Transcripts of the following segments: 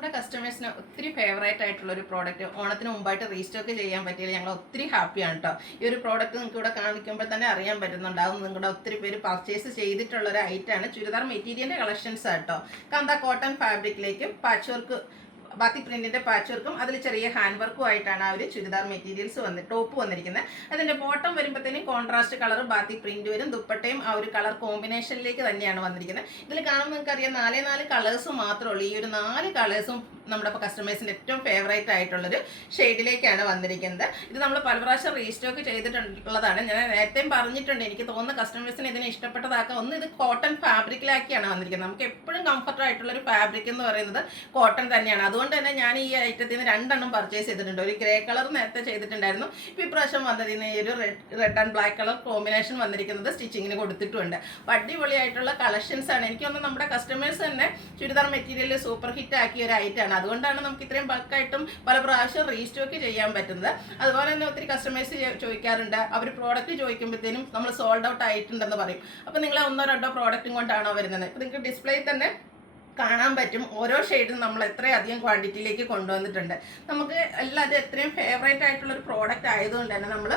നമ്മുടെ കസ്റ്റമേഴ്സിന് ഒത്തിരി ഫേവറേറ്റ് ആയിട്ടുള്ള ഒരു പ്രോഡക്റ്റ് ഓണത്തിന് മുമ്പായിട്ട് റീസ്റ്റോക്ക് ചെയ്യാൻ പറ്റിയാൽ ഞങ്ങൾ ഒത്തിരി ഹാപ്പിയാണ് കേട്ടോ. ഈ ഒരു പ്രോഡക്റ്റ് നിങ്ങൾക്ക് ഇവിടെ കാണിക്കുമ്പോൾ തന്നെ അറിയാൻ പറ്റുന്നുണ്ടാവും. നിങ്ങളുടെ ഒത്തിരി പേര് പർച്ചേസ് ചെയ്തിട്ടുള്ള ഒരു ഐറ്റമാണ്. ചുരിദാർ മെറ്റീരിയലിൻ്റെ കളക്ഷൻസ് ആട്ടോ. കാന്ത കോട്ടൺ ഫാബ്രിക്കിലേക്ക് പാച്ച് വർക്ക് ബാത്തി പ്രിന്റിന്റെ പാച്ച് വർക്കും അതിൽ ചെറിയ ഹാൻഡ് വർക്കും ആയിട്ടാണ് ആ ഒരു ചുരിദാർ മെറ്റീരിയൽസ് ടോപ്പ് വന്നിരിക്കുന്നത്. അതിന്റെ ബോട്ടം വരുമ്പോഴത്തേനും കോൺട്രാസ്റ്റ് കളർ ബാത്തി പ്രിന്റ് വരും. ദുപ്പട്ടയും ആ ഒരു കളർ കോമ്പിനേഷനിലേക്ക് തന്നെയാണ് വന്നിരിക്കുന്നത്. ഇതിൽ കാണുമ്പോൾ നിങ്ങൾക്ക് അറിയാം 4 കളേഴ്സ് മാത്രമേ ഉള്ളൂ. ഈ ഒരു 4 കളേഴ്സും നമ്മുടെ കസ്റ്റമേഴ്സിന്റെ ഏറ്റവും ഫേവറേറ്റ് ആയിട്ടുള്ളൊരു ഷെയ്ഡിലേക്കാണ് വന്നിരിക്കുന്നത്. ഇത് നമ്മൾ പല പ്രാവശ്യം റീസ്റ്റോക്ക് ചെയ്തിട്ടുള്ളതാണ്. ഞാൻ നേരത്തെയും പറഞ്ഞിട്ടുണ്ട്, എനിക്ക് തോന്നുന്ന കസ്റ്റമേഴ്സിന് ഇതിനെ ഇഷ്ടപ്പെട്ടതാക്കാം. ഒന്ന്, ഇത് കോട്ടൺ ഫാബ്രിക്കിലാക്കിയാണ് വന്നിരിക്കുന്നത്. നമുക്ക് എപ്പോഴും കംഫർട്ട് ആയിട്ടുള്ളൊരു ഫാബ്രിക് എന്ന് പറയുന്നത് കോട്ടൺ തന്നെയാണ്. അതുകൊണ്ട് തന്നെ ഞാൻ ഈ ഐറ്റത്തിൽ നിന്ന് 2 എണ്ണം പർച്ചേസ് ചെയ്തിട്ടുണ്ട്. ഒരു ഗ്രേ കളർ നേരത്തെ ചെയ്തിട്ടുണ്ടായിരുന്നു. ഇപ്പോൾ ഇപ്രാവശ്യം വന്നതിന് ഈ ഒരു red and black colour combination വന്നിരിക്കുന്നത് സ്റ്റിച്ചിങ്ങിന് കൊടുത്തിട്ടുണ്ട്. അടിപൊളിയായിട്ടുള്ള കളക്ഷൻസ് ആണ്. എനിക്ക് തോന്നുന്നു നമ്മുടെ കസ്റ്റമേഴ്സ് തന്നെ ചുരിദാർ മെറ്റീരിയൽ സൂപ്പർ ഹിറ്റ് ആക്കിയ ഒരു ഐറ്റമാണ്. അതുകൊണ്ടാണ് നമുക്ക് ഇത്രയും ബൾക്കായിട്ടും പല പ്രാവശ്യം റീസ്റ്റോക്ക് ചെയ്യാൻ പറ്റുന്നത്. അതുപോലെ തന്നെ ഒത്തിരി കസ്റ്റമേഴ്സ് ചോദിക്കാറുണ്ട്, അവർ പ്രോഡക്റ്റ് ചോദിക്കുമ്പോഴത്തേനും നമ്മൾ സോൾഡ് ഔട്ട് ആയിട്ടുണ്ടെന്ന് പറയും. അപ്പോൾ നിങ്ങൾ 1-2 പ്രോഡക്റ്റും കൊണ്ടാണോ വരുന്നത്? ഇപ്പോൾ നിങ്ങൾക്ക് ഡിസ്പ്ലേ തന്നെ കാണാൻ പറ്റും ഓരോ ഷെയ്ഡും നമ്മൾ എത്രയധികം ക്വാണ്ടിറ്റിയിലേക്ക് കൊണ്ടുവന്നിട്ടുണ്ട്. നമുക്ക് എല്ലാവരും എത്രയും ഫേവറേറ്റ് ആയിട്ടുള്ളൊരു പ്രോഡക്റ്റ് ആയതുകൊണ്ട് തന്നെ നമ്മൾ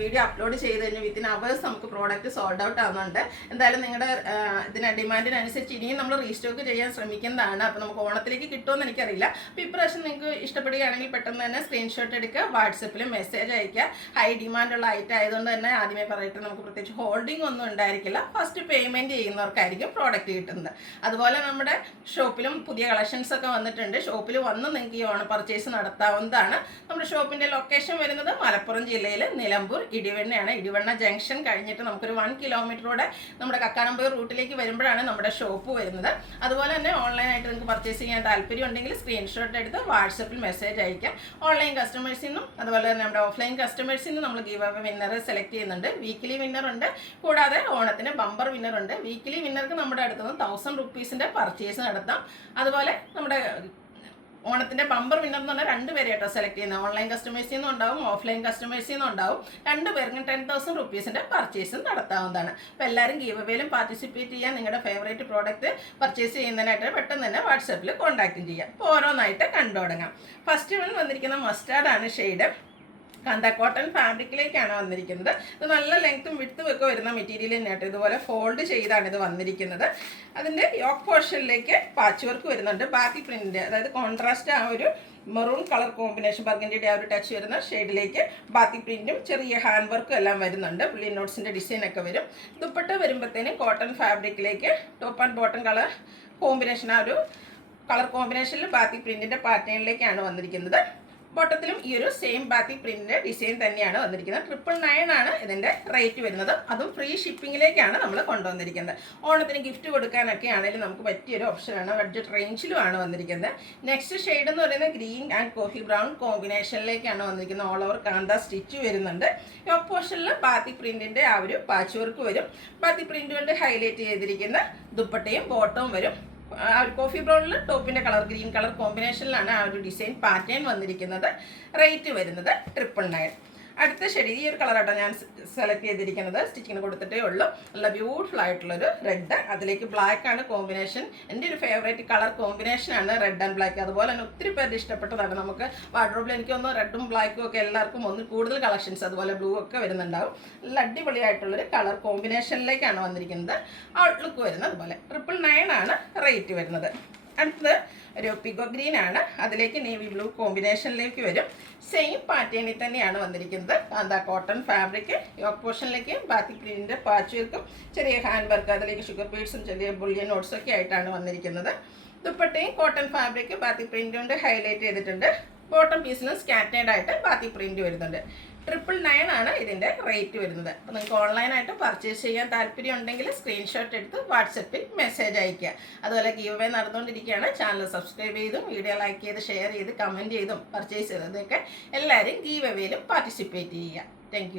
വീഡിയോ അപ്ലോഡ് ചെയ്ത് കഴിഞ്ഞ് വിത്തിൻ അവേഴ്സ് നമുക്ക് പ്രോഡക്റ്റ് സോൾഡ് ഔട്ട് ആവുന്നുണ്ട്. എന്തായാലും നിങ്ങളുടെ ഡിമാൻഡിനനുസരിച്ച് ഇനിയും നമ്മൾ റീസ്റ്റോക്ക് ചെയ്യാൻ ശ്രമിക്കുന്നതാണ്. അപ്പോൾ നമുക്ക് ഓണത്തിലേക്ക് കിട്ടുമെന്ന് എനിക്കറിയില്ല. അപ്പോൾ ഇപ്രാവശ്യം നിങ്ങൾക്ക് ഇഷ്ടപ്പെടുകയാണെങ്കിൽ പെട്ടെന്ന് തന്നെ സ്ക്രീൻഷോട്ട് എടുക്കുക, വാട്സപ്പിൽ മെസ്സേജ് അയക്കുക. ഹൈ ഡിമാൻഡുള്ള ഐറ്റം ആയതുകൊണ്ട് തന്നെ ആദ്യമേ പറയട്ടെ, നമുക്ക് പ്രത്യേകിച്ച് ഹോൾഡിംഗ് ഒന്നും ഉണ്ടായിരിക്കില്ല. ഫസ്റ്റ് പേയ്മെൻറ്റ് ചെയ്യുന്നവർക്കായിരിക്കും പ്രോഡക്റ്റ് കിട്ടുന്നത്. അതുപോലെ നമ്മുടെ ഷോപ്പിലും പുതിയ കളക്ഷൻസ് ഒക്കെ വന്നിട്ടുണ്ട്. ഷോപ്പിൽ വന്ന് നിങ്ങൾക്ക് ഈ ഓണം പർച്ചേസ് നടത്താവുന്നതാണ്. നമ്മുടെ ഷോപ്പിന്റെ ലൊക്കേഷൻ വരുന്നത് മലപ്പുറം ജില്ലയിൽ നിലമ്പൂർ ഇടിവണ്ണയാണ്. ഇടിവണ്ണ ജംഗ്ഷൻ കഴിഞ്ഞിട്ട് നമുക്കൊരു 1 കിലോമീറ്ററോടെ നമ്മുടെ കക്കാടംപൊയിൽ റൂട്ടിലേക്ക് വരുമ്പോഴാണ് നമ്മുടെ ഷോപ്പ് വരുന്നത്. അതുപോലെ തന്നെ ഓൺലൈനായിട്ട് നിങ്ങൾക്ക് പർച്ചേസ് ചെയ്യാൻ താല്പര്യം ഉണ്ടെങ്കിൽ സ്ക്രീൻഷോട്ട് എടുത്ത് വാട്സപ്പിൽ മെസ്സേജ് അയക്കാം. ഓൺലൈൻ കസ്റ്റമേഴ്സിൽ നിന്നും അതുപോലെ തന്നെ നമ്മുടെ ഓഫ്ലൈൻ കസ്റ്റമേഴ്സിൽ നിന്നും നമ്മൾ ഗീവ് അവേ വിന്നറെ സെലക്ട് ചെയ്യുന്നുണ്ട്. വീക്കിലി വിന്നർ ഉണ്ട്, കൂടാതെ ഓണത്തിന് ബമ്പർ വിന്നർ ഉണ്ട്. വീക്കിലി വിന്നർക്ക് നമ്മുടെ അടുത്തുനിന്ന് 1000 റുപ്പീസിന്റെ പർച്ചേസ് നടത്താം. അതുപോലെ നമ്മുടെ ഓണത്തിന്റെ ബമ്പർ വിന്നർ എന്ന് പറഞ്ഞാൽ 2 പേരെ കേട്ടോ സെലക്ട് ചെയ്യുന്നത്. ഓൺലൈൻ കസ്റ്റമേഴ്സിൽ നിന്നും ഉണ്ടാവും, ഓഫ്ലൈൻ കസ്റ്റമേഴ്സിൽ നിന്നും ഉണ്ടാവും. 2 പേർക്കും 10,000 റുപ്പീസിന്റെ പർച്ചേസ് നടത്താവുന്നതാണ്. അപ്പോൾ എല്ലാവരും ഗീവ് അവേയിലും പാർട്ടിസിപ്പേറ്റ് ചെയ്യാൻ നിങ്ങളുടെ ഫേവറേറ്റ് പ്രോഡക്റ്റ് പർച്ചേസ് ചെയ്യുന്നതിനായിട്ട് പെട്ടെന്ന് തന്നെ വാട്സാപ്പിൽ കോൺടാക്ട് ചെയ്യാം. അപ്പോൾ ഓരോന്നായിട്ട് കണ്ടു തുടങ്ങാം. ഫസ്റ്റ് വൺ വന്നിരിക്കുന്ന മസ്റ്റാർഡാണ് ഷെയ്ഡ്. കാന്ത കോട്ടൺ ഫാബ്രിക്കിലേക്കാണ് വന്നിരിക്കുന്നത്. ഇത് നല്ല ലെങ്ത്തും വിഡ്ത്തും ഒക്കെ വരുന്ന മെറ്റീരിയൽ തന്നെയായിട്ട് ഇതുപോലെ ഫോൾഡ് ചെയ്താണ് ഇത് വന്നിരിക്കുന്നത്. അതിൻ്റെ യോക്ക് പോർഷനിലേക്ക് പാച്ച് വർക്ക് വരുന്നുണ്ട്. ബാക്കി പ്രിന്റ്, അതായത് കോൺട്രാസ്റ്റ് ആ ഒരു മെറൂൺ കളർ കോമ്പിനേഷൻ ബർഗൻഡിയുടെ ആ ഒരു ടച്ച് വരുന്ന ഷെയ്ഡിലേക്ക് ബാത്തി പ്രിന്റും ചെറിയ ഹാൻഡ് വർക്കും എല്ലാം വരുന്നുണ്ട്. പുള്ളി നോട്ട്സിൻ്റെ ഡിസൈൻ ഒക്കെ വരും. ദുപ്പട്ട വരുമ്പോഴത്തേനും കോട്ടൺ ഫാബ്രിക്കിലേക്ക് top and bottom colour combination, ആ ഒരു കളർ കോമ്പിനേഷനിൽ ബാത്തി പ്രിന്റിൻ്റെ പാറ്റേണിലേക്കാണ് വന്നിരിക്കുന്നത്. ബോട്ടത്തിലും ഈ ഒരു സെയിം ബാത്തി പ്രിന്റിന്റെ ഡിസൈൻ തന്നെയാണ് വന്നിരിക്കുന്നത്. 999 ആണ് ഇതിന്റെ റേറ്റ് വരുന്നത്. അതും ഫ്രീ ഷിപ്പിങ്ങിലേക്കാണ് നമ്മൾ കൊണ്ടുവന്നിരിക്കുന്നത്. ഓണത്തിന് ഗിഫ്റ്റ് കൊടുക്കാനൊക്കെ ആണെങ്കിലും നമുക്ക് പറ്റിയൊരു ഓപ്ഷനാണ്. ബഡ്ജറ്റ് റേഞ്ചിലുമാണ് വന്നിരിക്കുന്നത്. നെക്സ്റ്റ് ഷെയ്ഡ് എന്ന് പറയുന്നത് ഗ്രീൻ ആൻഡ് കോഫി ബ്രൗൺ കോമ്പിനേഷനിലേക്കാണ് വന്നിരിക്കുന്നത്. ഓൾ ഓവർ കാന്ത സ്റ്റിച്ച് വരുന്നുണ്ട്. യോക്ക് പോർഷനിൽ ബാത്തി പ്രിന്റിന്റെ ആ ഒരു പാച്ച് വർക്ക് വരും. ബാത്തി പ്രിന്റ് കൊണ്ട് ഹൈലൈറ്റ് ചെയ്തിരിക്കുന്ന ദുപ്പട്ടയും ബോട്ടവും വരും. ആ ഒരു കോഫി ബ്രൗണിൽ ടോപ്പിൻ്റെ കളർ ഗ്രീൻ കളർ കോമ്പിനേഷനിലാണ് ആ ഒരു ഡിസൈൻ പാറ്റേൺ വന്നിരിക്കുന്നത്. റേറ്റ് വരുന്നത് 999. അടുത്ത ഷെയ്ഡ് ഈ ഒരു കളറാട്ടോ ഞാൻ സെലക്ട് ചെയ്തിരിക്കുന്നത്. സ്റ്റിച്ചിങ്ങിന് കൊടുത്തിട്ടേ ഉള്ളൂ. നല്ല ബ്യൂട്ടിഫുൾ ആയിട്ടുള്ളൊരു റെഡ്, അതിലേക്ക് ബ്ലാക്ക് ആണ് കോമ്പിനേഷൻ. എൻ്റെ ഒരു ഫേവറേറ്റ് കളർ കോമ്പിനേഷനാണ് റെഡ് ആൻഡ് ബ്ലാക്ക്. അതുപോലെ തന്നെ ഒത്തിരി പേരുടെ ഇഷ്ടപ്പെട്ടതാണ്. നമുക്ക് വാർഡ്രോബിൽ എനിക്ക് തോന്നുന്നു റെഡും ബ്ലാക്കും ഒക്കെ എല്ലാവർക്കും ഒന്ന് കൂടുതൽ കളക്ഷൻസ്, അതുപോലെ ബ്ലൂ ഒക്കെ വരുന്നുണ്ടാവും. നല്ല അടിപൊളിയായിട്ടുള്ളൊരു കളർ കോമ്പിനേഷനിലേക്കാണ് വന്നിരിക്കുന്നത്. ഔട്ട്ലുക്ക് വരുന്നത് അതുപോലെ 999 ആണ് റേറ്റ് വരുന്നത്. അടുത്തത് ഒരു പിഗോ ഗ്രീൻ ആണ്, അതിലേക്ക് നേവി ബ്ലൂ കോമ്പിനേഷനിലേക്ക് വരും. സെയിം പാറ്റേണിൽ തന്നെയാണ് വന്നിരിക്കുന്നത്. കാന്ത കോട്ടൺ ഫാബ്രിക്, യോക്ക് പോർഷനിലേക്ക് ബാത്തി പ്രിന്റിന്റെ പാച്ച് വർക്കും ചെറിയ ഹാൻഡ് വർക്ക്, അതിലേക്ക് ഷുഗർ ബീഡ്സും ചെറിയ ബുള്ളിയൻ നോട്ട്സും ഒക്കെ ആയിട്ടാണ് വന്നിരിക്കുന്നത്. ദുപ്പട്ടയും കോട്ടൺ ഫാബ്രിക് ബാത്തി പ്രിന്റ് കൊണ്ട് ഹൈലൈറ്റ് ചെയ്തിട്ടുണ്ട്. ബോട്ടം പീസിലും സ്കാറ്റേഡ് ആയിട്ട് ബാത്തി പ്രിന്റ് വരുന്നുണ്ട്. 999 ആണ് ഇതിൻ്റെ റേറ്റ് വരുന്നത്. അപ്പോൾ നിങ്ങൾക്ക് ഓൺലൈനായിട്ട് പർച്ചേസ് ചെയ്യാൻ താല്പര്യം ഉണ്ടെങ്കിൽ സ്ക്രീൻഷോട്ട് എടുത്ത് വാട്സപ്പിൽ മെസ്സേജ് അയയ്ക്കുക. അതുപോലെ ഗീവ് അവേ നടന്നുകൊണ്ടിരിക്കുകയാണ്. ചാനൽ സബ്സ്ക്രൈബ് ചെയ്തും വീഡിയോ ലൈക്ക് ചെയ്ത് ഷെയർ ചെയ്ത് കമൻറ്റ് ചെയ്തും പർച്ചേസ് ചെയ്തതൊക്കെ എല്ലാവരും ഗീവ് അവേയിലും പാർട്ടിസിപ്പേറ്റ് ചെയ്യുക. താങ്ക്